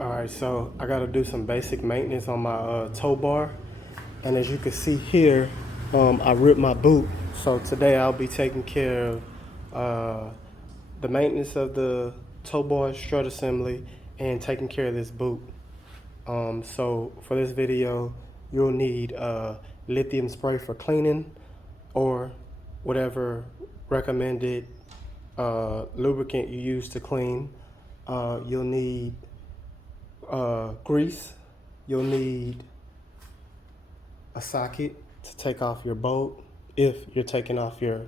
Alright, so I gotta do some basic maintenance on my tow bar. And as you can see here, I ripped my boot. So today I'll be taking care of the maintenance of the tow bar strut assembly and taking care of this boot. So for this video, you'll need lithium spray for cleaning or whatever recommended lubricant you use to clean. You'll need grease. You'll need a socket to take off your bolt if you're taking off your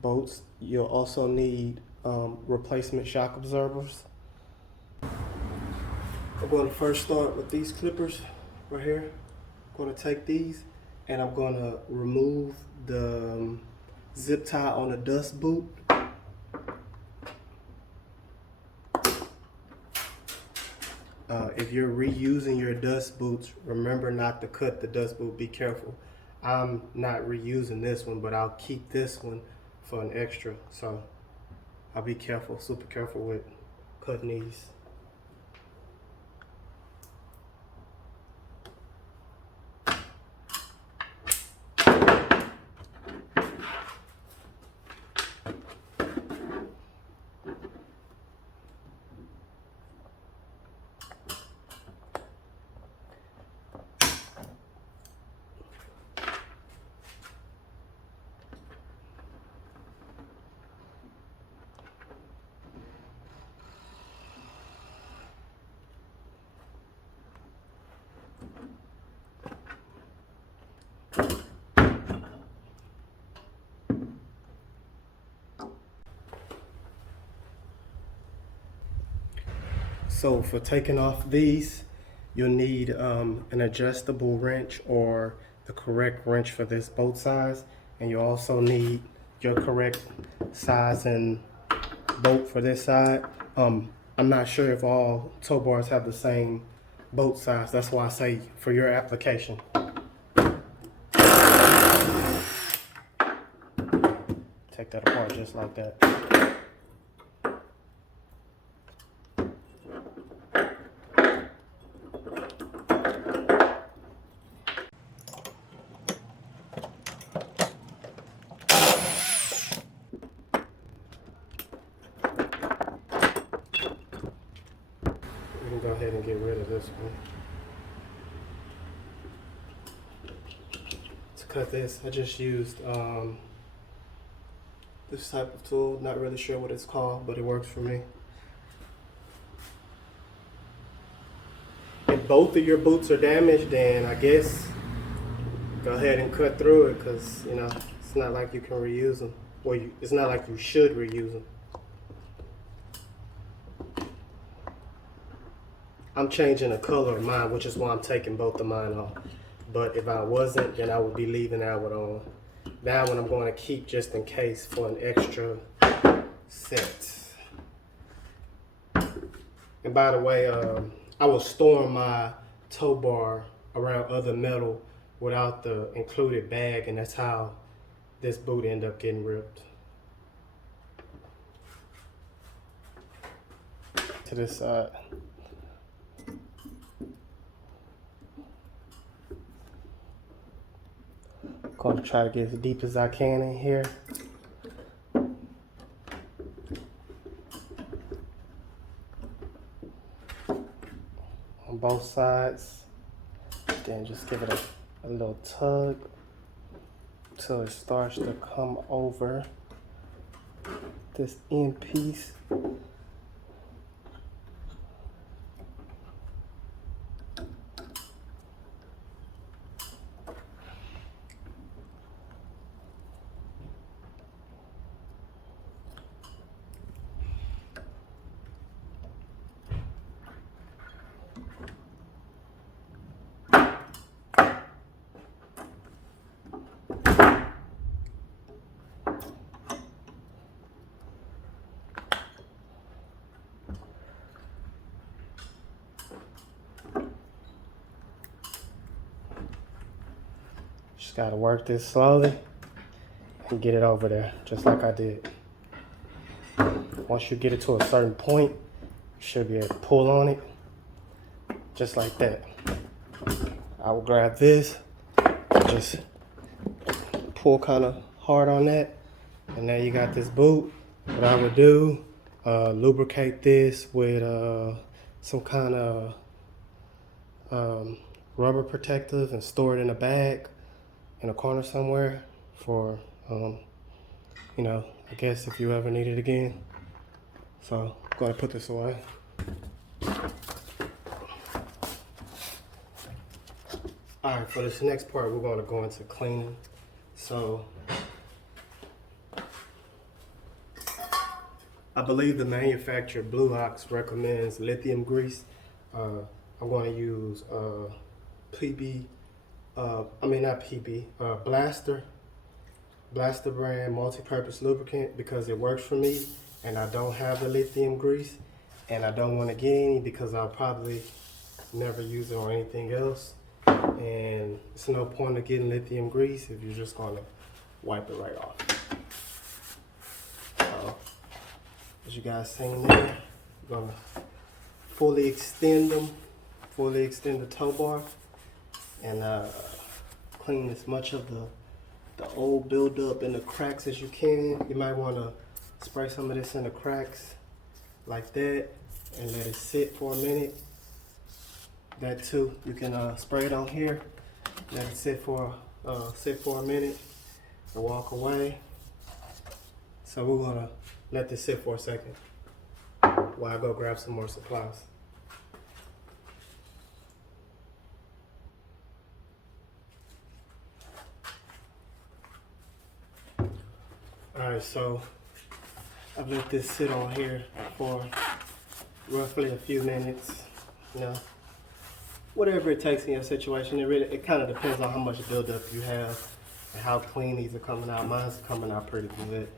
bolts. You'll also need replacement shock absorbers. I'm going to first start with these clippers right here. I'm going to take these and I'm going to remove the zip tie on the dust boot. If you're reusing your dust boots, remember not to cut the dust boot. Be careful. I'm not reusing this one, but I'll keep this one for an extra. So I'll be careful, super careful with cutting these. So for taking off these, you'll need an adjustable wrench or the correct wrench for this bolt size. And you also need your correct size and bolt for this side. I'm not sure if all tow bars have the same bolt size. That's why I say for your application. Take that apart just like that. We can go ahead and get rid of this one. To cut this, I just used this type of tool. Not really sure what it's called, but it works for me. If both of your boots are damaged, then I guess go ahead and cut through it, because you know it's not like you can reuse them. Well, it's not like you should reuse them. I'm changing the color of mine, which is why I'm taking both of mine off. But if I wasn't, then I would be leaving that one on. That one I'm going to keep just in case for an extra set. And by the way, I was storing my tow bar around other metal without the included bag, and that's how this boot ended up getting ripped. To this side. Going to try to get as deep as I can in here. On both sides. Then just give it a little tug until it starts to come over this end piece. Just gotta work this slowly and get it over there, just like I did. Once you get it to a certain point, you should be able to pull on it just like that. I will grab this, just pull kind of hard on that, and now you got this boot. What I would do, lubricate this with some kind of rubber protective and store it in a bag in a corner somewhere for, you know, I guess if you ever need it again. So I'm going to put this away. All right, for this next part, we're going to go into cleaning. So I believe the manufacturer Blue Ox recommends lithium grease. I'm going to use Blaster brand multi-purpose lubricant because it works for me, and I don't have the lithium grease, and I don't want to get any because I'll probably never use it on anything else. And it's no point of getting lithium grease if you're just going to wipe it right off. So, as you guys seen there, we're going to fully extend the tow bar, and clean as much of the old buildup in the cracks as you can. You might want to spray some of this in the cracks like that and let it sit for a minute. That too, you can spray it on here, let it sit for a minute and walk away. So we're gonna let this sit for a second while I go grab some more supplies. Alright, so I've let this sit on here for roughly a few minutes, you know. Whatever it takes in your situation, it kind of depends on how much buildup you have and how clean these are coming out. Mine's coming out pretty good.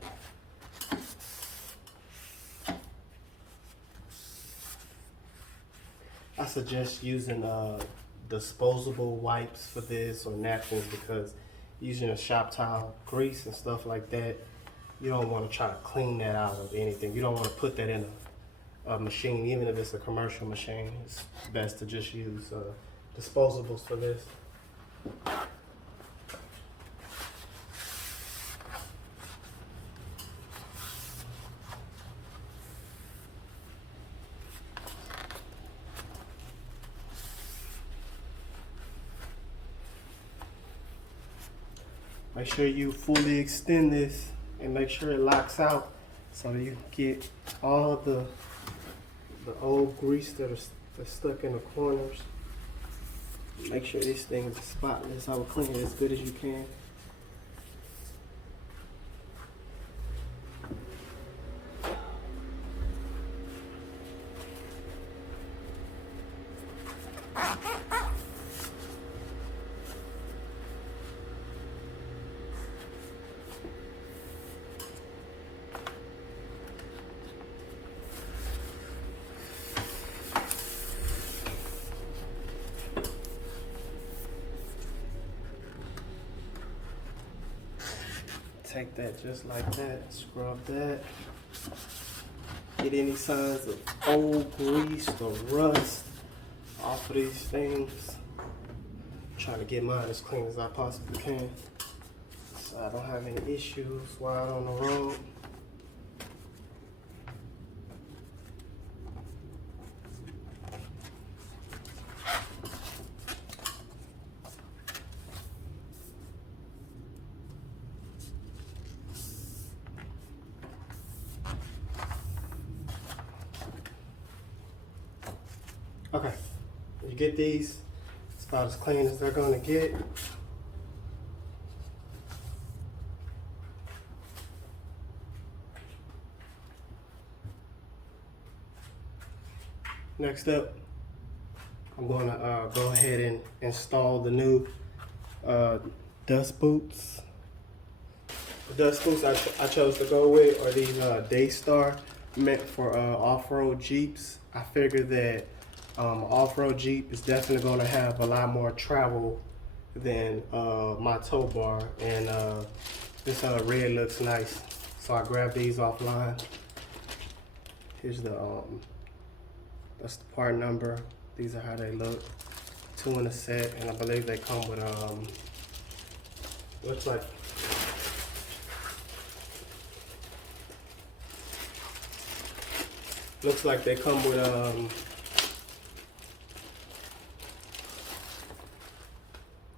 I suggest using disposable wipes for this or napkins, because using a shop towel, grease and stuff like that, you don't want to try to clean that out of anything. You don't want to put that in a machine, even if it's a commercial machine. It's best to just use disposables for this. Make sure you fully extend this and make sure it locks out so that you get all the old grease that's stuck in the corners. Make sure this thing is spotless. I will clean it as good as you can. Take that just like that, scrub that. Get any signs of old grease or rust off of these things. I'm trying to get mine as clean as I possibly can, so I don't have any issues while out on the road. Okay, you get these, it's about as clean as they're gonna get. Next up, I'm gonna go ahead and install the new dust boots. The dust boots I chose to go with are these Daystar, meant for off-road Jeeps. I figured that off-road Jeep is definitely going to have a lot more travel than my tow bar, and this red looks nice, so I grabbed these offline. Here's the that's the part number. These are how they look. 2 in a set, and I believe they come with looks like they come with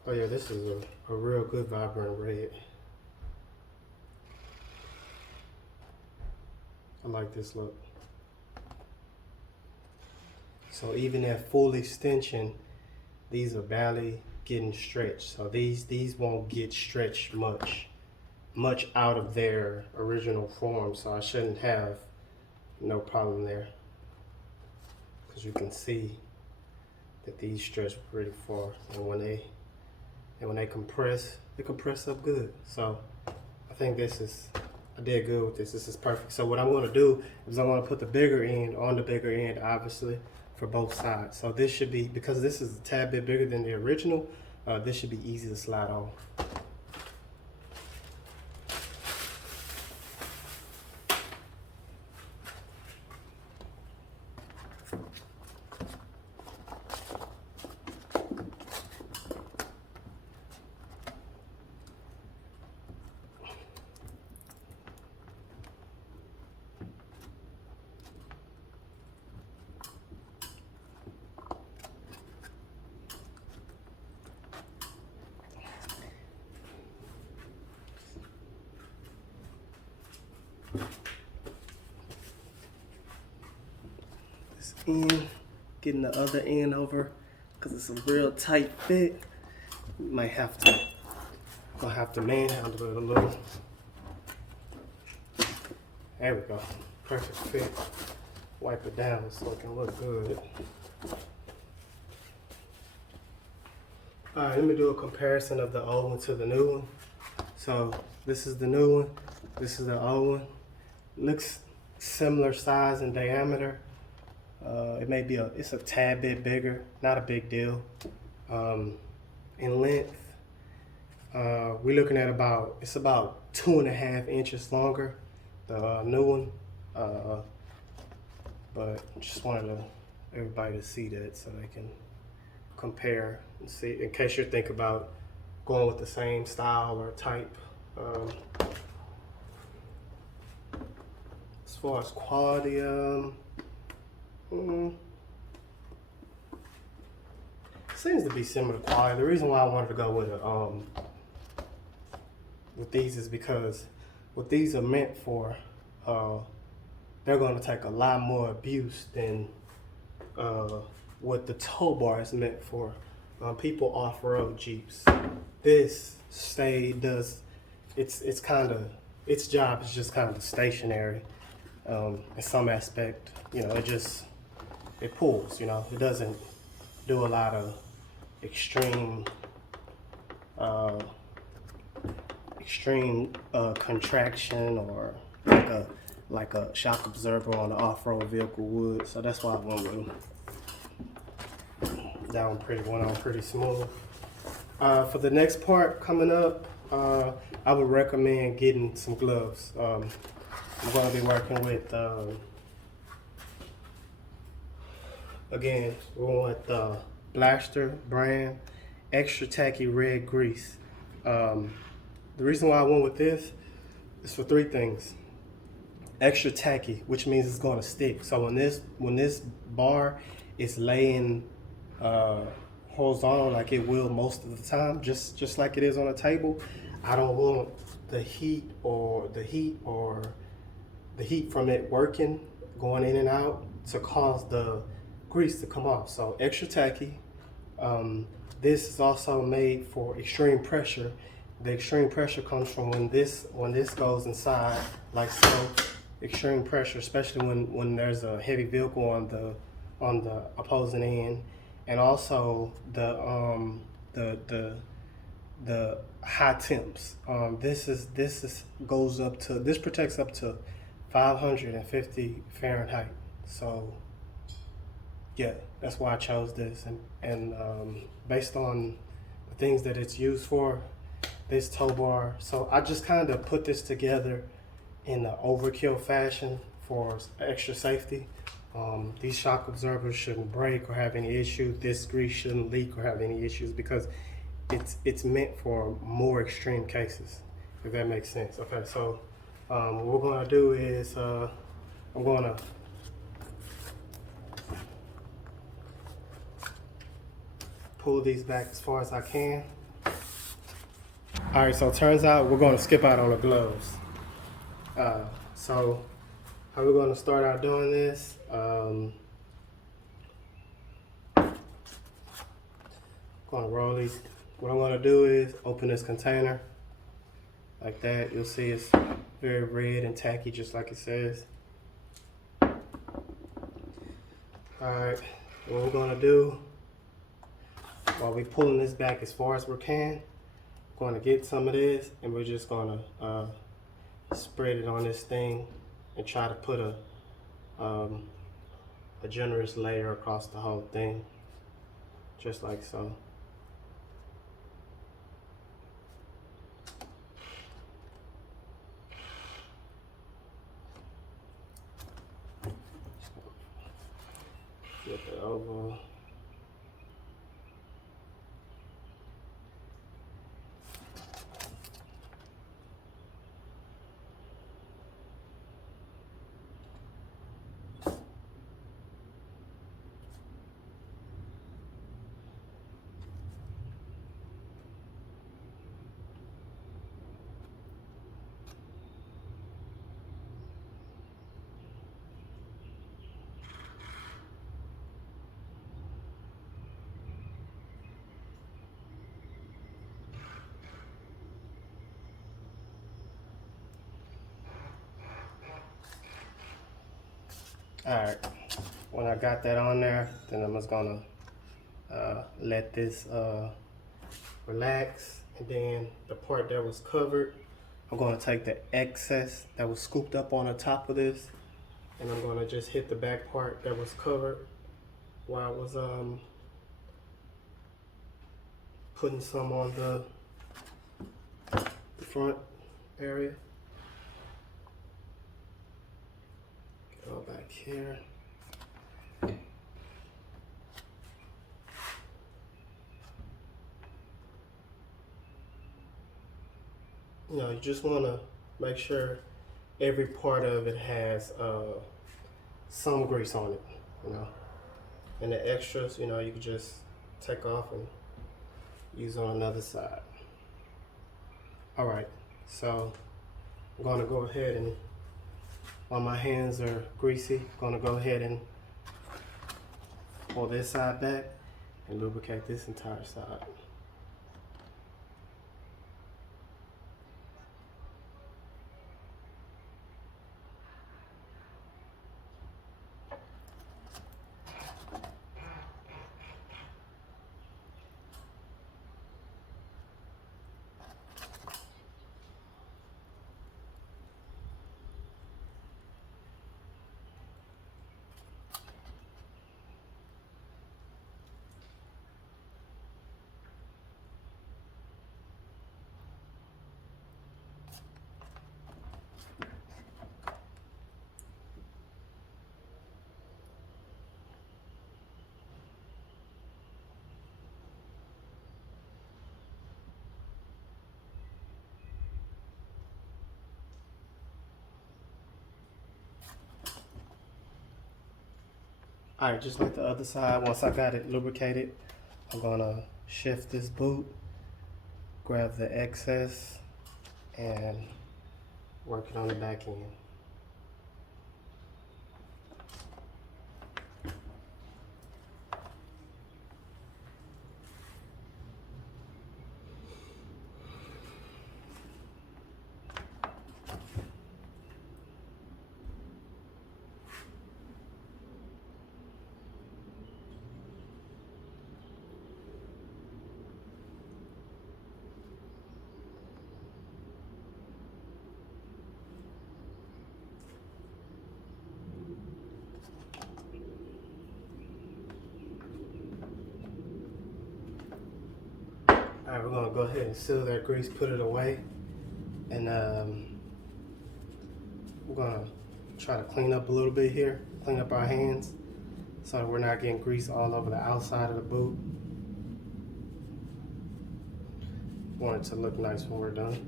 oh yeah, this is a real good vibrant red. I like this look. So even at full extension, these are barely getting stretched. So these won't get stretched much out of their original form. So I shouldn't have no problem there, because you can see that these stretch pretty far, and when they compress, they compress up good. So I think I did good with this. This is perfect. So what I'm going to do is I'm going to put the bigger end on the bigger end, obviously, for both sides. So this should be, because this is a tad bit bigger than the original, this should be easy to slide on. This end, getting the other end over, because it's a real tight fit. Gonna have to manhandle it a little. There we go, perfect fit. Wipe it down so it can look good. All right, let me do a comparison of the old one to the new one. So this is the new one, this is the old one. Looks similar size and diameter. It may be it's a tad bit bigger, not a big deal. In length, we're looking at it's about 2.5 inches longer, the new one. But just wanted everybody to see that so they can compare and see, in case you're thinking about going with the same style or type. As far as quality, seems to be similar quality. The reason why I wanted to go with these is because what these are meant for, they're going to take a lot more abuse than what the tow bar is meant for. People off-road Jeeps. This its job is just kind of stationary. In some aspect, you know, it pulls, you know, it doesn't do a lot of extreme contraction or like a shock absorber on an off-road vehicle would. So that's why I went with them. That one went on pretty smooth. For the next part coming up, I would recommend getting some gloves. I'm going to be working with, again, we're going with the Blaster brand Extra Tacky Red Grease. The reason why I went with this is for 3 things. Extra tacky, which means it's going to stick. So when this bar is laying horizontal like it will most of the time, just like it is on a table, I don't want the heat from it working, going in and out, to cause the grease to come off. So extra tacky. This is also made for extreme pressure. The extreme pressure comes from when this goes inside, like so. Extreme pressure, especially when there's a heavy vehicle on the opposing end, and also the high temps. This protects up to 550 Fahrenheit. So yeah, that's why I chose this, and based on the things that it's used for, this tow bar. So I just kind of put this together in the overkill fashion for extra safety. These shock absorbers shouldn't break or have any issues. This grease shouldn't leak or have any issues because it's meant for more extreme cases, if that makes sense. Okay, so what we're gonna do is I'm gonna pull these back as far as I can. All right, so it turns out we're gonna skip out on the gloves. So how we're gonna start out doing this? Gonna roll these. What I'm gonna do is open this container like that. You'll see it's very red and tacky, just like it says. All right, what we're gonna do while we're pulling this back as far as we can, we're gonna get some of this and we're just gonna spread it on this thing and try to put a generous layer across the whole thing, just like so. Flip it over. All right, when I got that on there, then I'm just gonna let this relax, and then the part that was covered, I'm gonna take the excess that was scooped up on the top of this, and I'm gonna just hit the back part that was covered while I was putting some on the front area. Go back here. You know, you just want to make sure every part of it has some grease on it, you know. And the extras, you know, you can just take off and use on another side. All right, so I'm gonna go ahead and, while my hands are greasy, I'm gonna go ahead and pull this side back and lubricate this entire side. All right, just like the other side, once I got it lubricated, I'm gonna shift this boot, grab the excess, and work it on the back end. All right, we're gonna go ahead and seal that grease, put it away, and we're gonna try to clean up a little bit here, clean up our hands so that we're not getting grease all over the outside of the boot. Want it to look nice when we're done.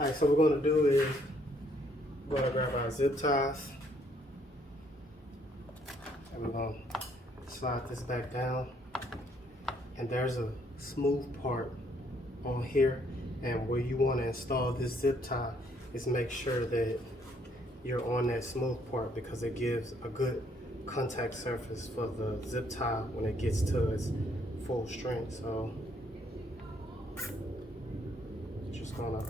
Alright, so what we're going to do is we're going to grab our zip ties and we're going to slide this back down. And there's a smooth part on here, and where you want to install this zip tie is make sure that you're on that smooth part, because it gives a good contact surface for the zip tie when it gets to its full strength. So just gonna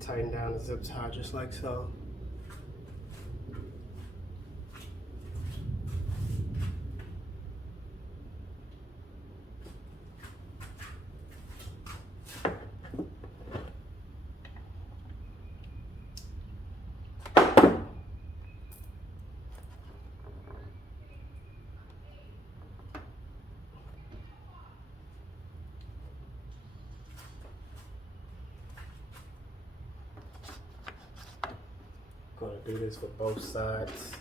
tighten down the zip tie just like so. Gonna do this with both sides.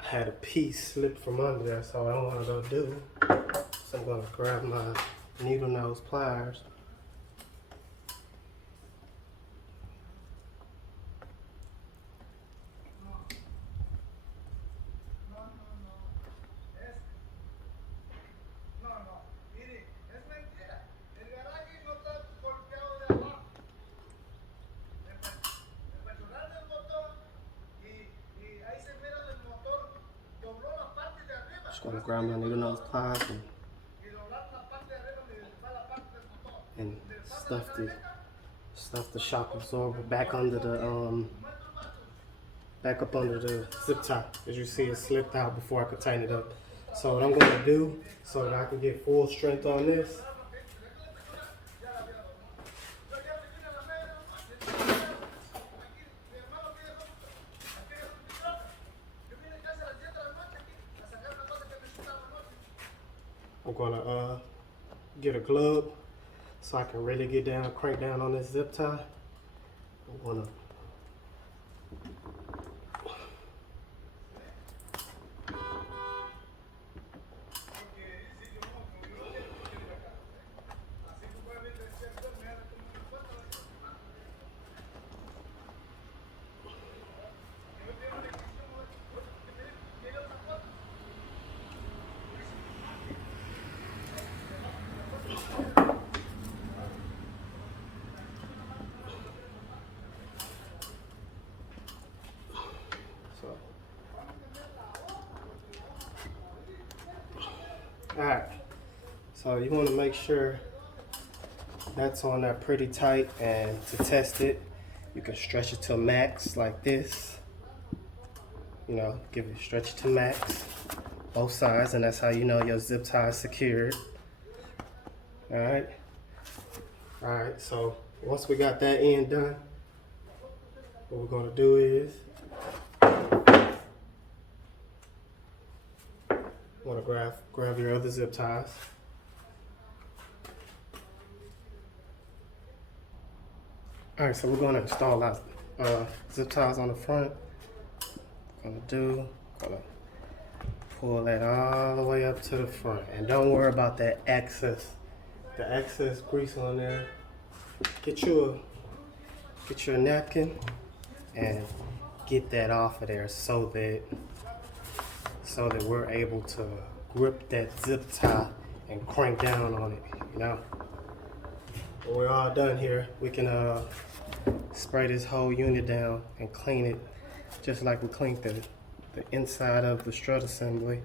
I had a piece slip from under there, so I don't want to go do. So I'm gonna grab my needle nose pliers. Just gonna grab my needle nose pliers and stuff the shock absorber back under the back up under the zip tie. As you see, it slipped out before I could tighten it up. So what I'm gonna do, so that I can get full strength on this, I'm gonna get a glove so I can really get down, crank down on this zip tie. I'm gonna Alright, so you want to make sure that's on there pretty tight, and to test it, you can stretch it to max like this. You know, stretch it to max, both sides, and that's how you know your zip tie is secured. Alright, so once we got that end done, what we're going to do is want to grab your other zip ties. All right, so we're going to install our zip ties on the front. Gonna pull that all the way up to the front, and don't worry about that excess, the excess grease on there. Get your napkin and get that off of there, so that we're able to grip that zip tie and crank down on it, you know. When we're all done here, we can spray this whole unit down and clean it just like we cleaned the inside of the strut assembly.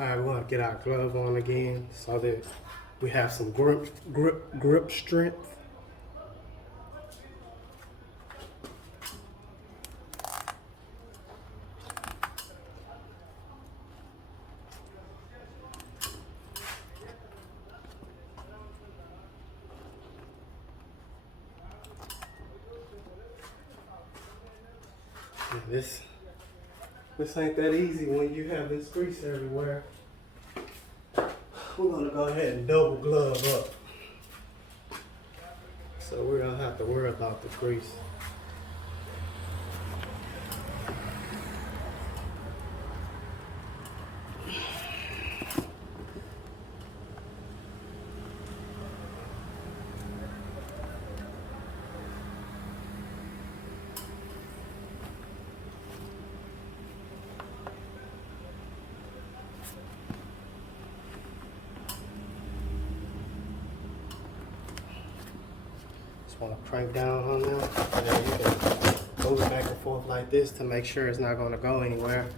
All right, we're gonna get our glove on again so that we have some grip strength. Yeah, this ain't that easy when you have this grease everywhere. We're gonna go ahead and double glove up. So we don't have to worry about the grease. Want to crank down on them, and then you can move it back and forth like this to make sure it's not going to go anywhere.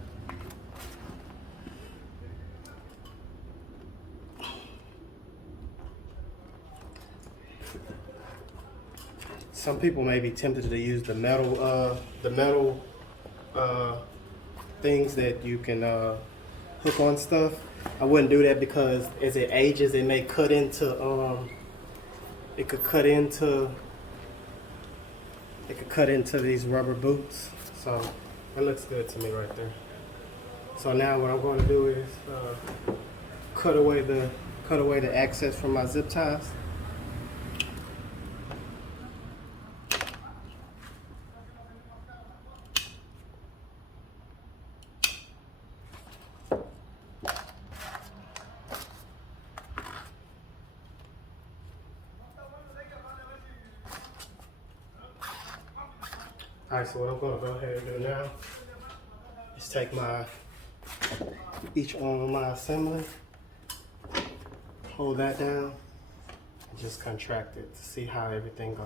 Some people may be tempted to use the metal things that you can hook on stuff. I wouldn't do that because as it ages, it may cut into it could cut into these rubber boots. So that looks good to me right there. So now what I'm going to do is cut away the excess from my zip ties. Alright, so what I'm going to go ahead and do now is take each arm of my assembly, hold that down, and just contract it to see how everything goes.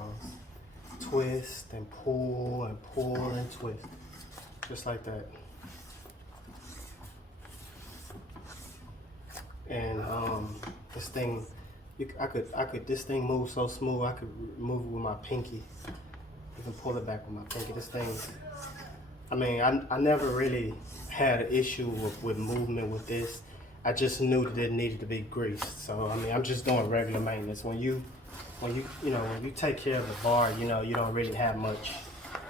Twist and pull and twist, just like that. And this thing, this thing moves so smooth. I could move it with my pinky. You can pull it back with my pinky. This thing, I mean, I never really had an issue with movement with this. I just knew that it needed to be greased. So I mean, I'm just doing regular maintenance. When you take care of the bar, you don't really have much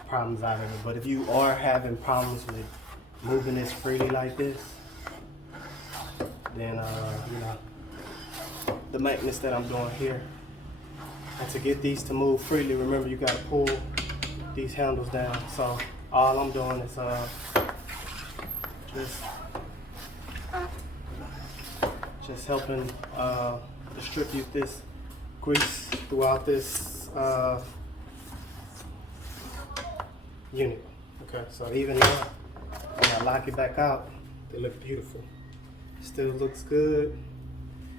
problems out of it. But if you are having problems with moving this freely like this, then the maintenance that I'm doing here. And to get these to move freely, remember you gotta pull these handles down. So all I'm doing is just helping distribute this grease throughout this unit. Okay, so even now, when I lock it back out, they look beautiful. Still looks good.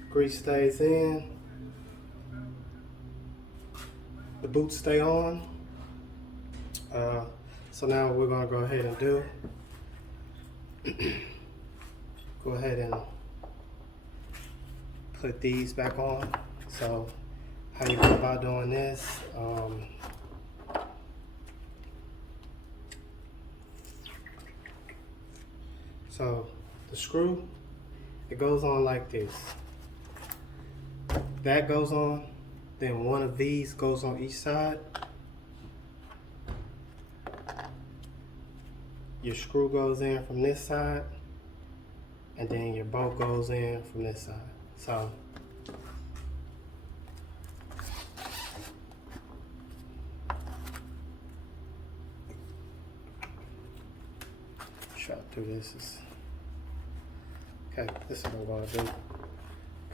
Grease stays in. The boots stay on. So now what we're gonna go ahead and do, go ahead and put these back on. So how you go about doing this, so the screw, it goes on like this. That goes on, then one of these goes on each side. Your screw goes in from this side, and then your bolt goes in from this side. So shot through this. Okay, this is what I'm gonna do.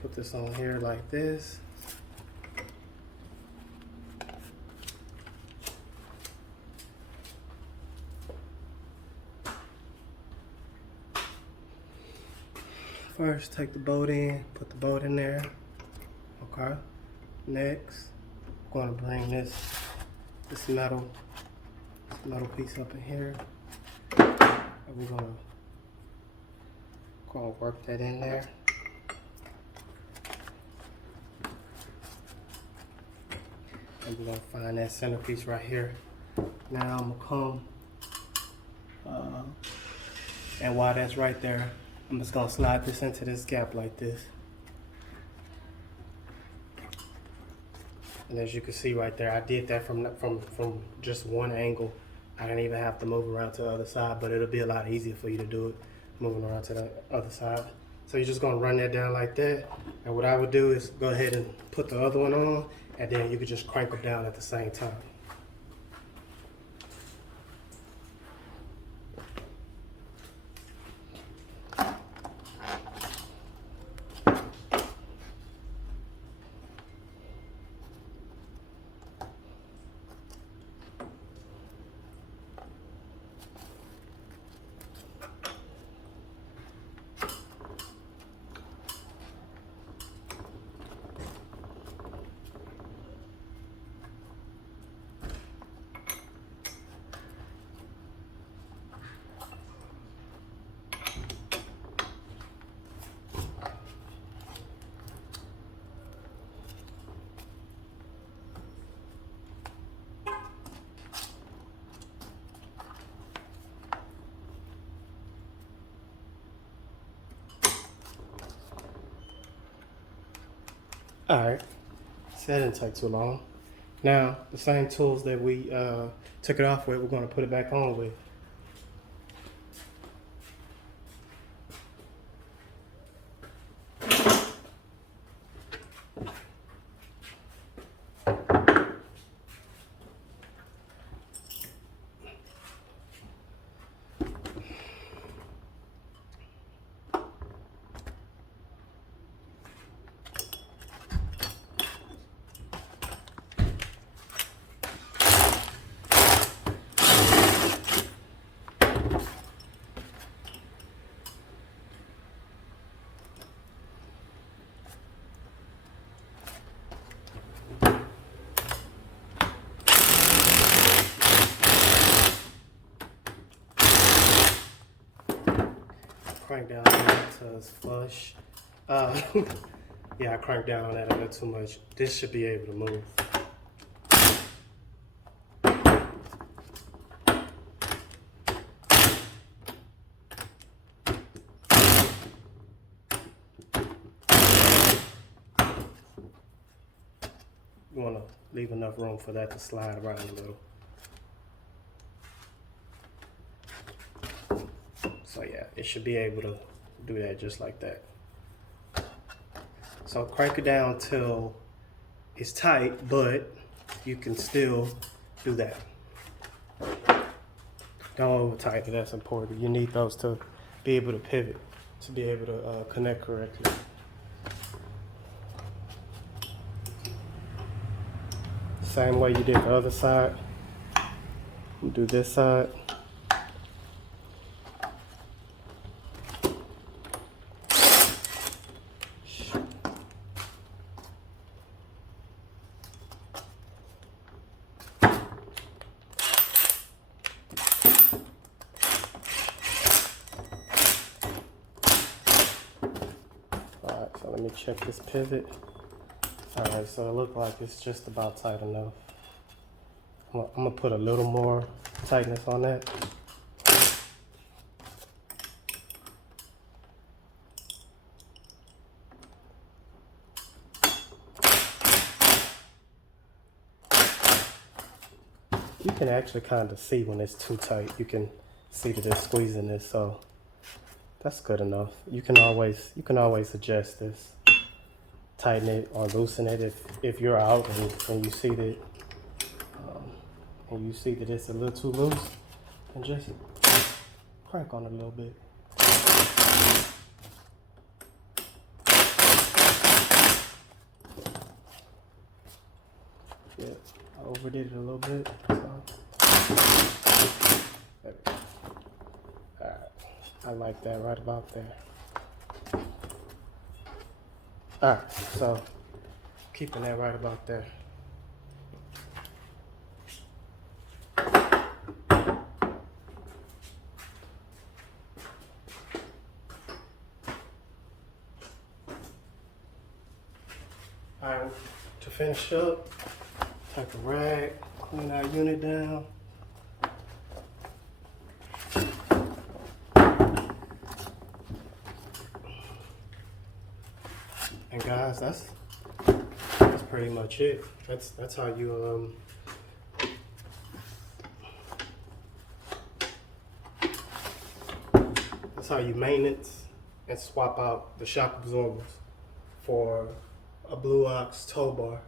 Put this on here like this. First, take the bolt in, put the bolt in there. Okay. Next, I'm gonna bring this metal piece up in here, and we're gonna work that in there. And we're gonna find that centerpiece right here. Now I'm gonna come, and while that's right there, I'm just gonna slide this into this gap like this. And as you can see right there, I did that from just one angle. I didn't even have to move around to the other side, but it'll be a lot easier for you to do it moving around to the other side. So you're just gonna run that down like that. And what I would do is go ahead and put the other one on, and then you could just crank them down at the same time. Alright, so that didn't take too long. Now, the same tools that we took it off with, we're going to put it back on with. Crank down on it until it's flush. Yeah, I cranked down on that a bit too much. This should be able to move. You want to leave enough room for that to slide around a little. So yeah, it should be able to do that just like that. So crank it down till it's tight, but you can still do that. Don't over tighten, that's important. You need those to be able to pivot, to be able to connect correctly. Same way you did the other side. Do this side. Let me check this pivot. Alright, so it looks like it's just about tight enough. I'm gonna put a little more tightness on that. You can actually kind of see when it's too tight. You can see that it's squeezing this, so that's good enough. You can always adjust this, tighten it or loosen it if you're out and you see that it's a little too loose, and just crank on it a little bit. Yeah, I overdid it a little bit. So. There we go. Alright, I like that right about there. Alright, so keeping that right about there. Alright, to finish up, take a rag, clean our unit down. And guys, that's pretty much it. That's how you maintenance and swap out the shock absorbers for a Blue Ox tow bar.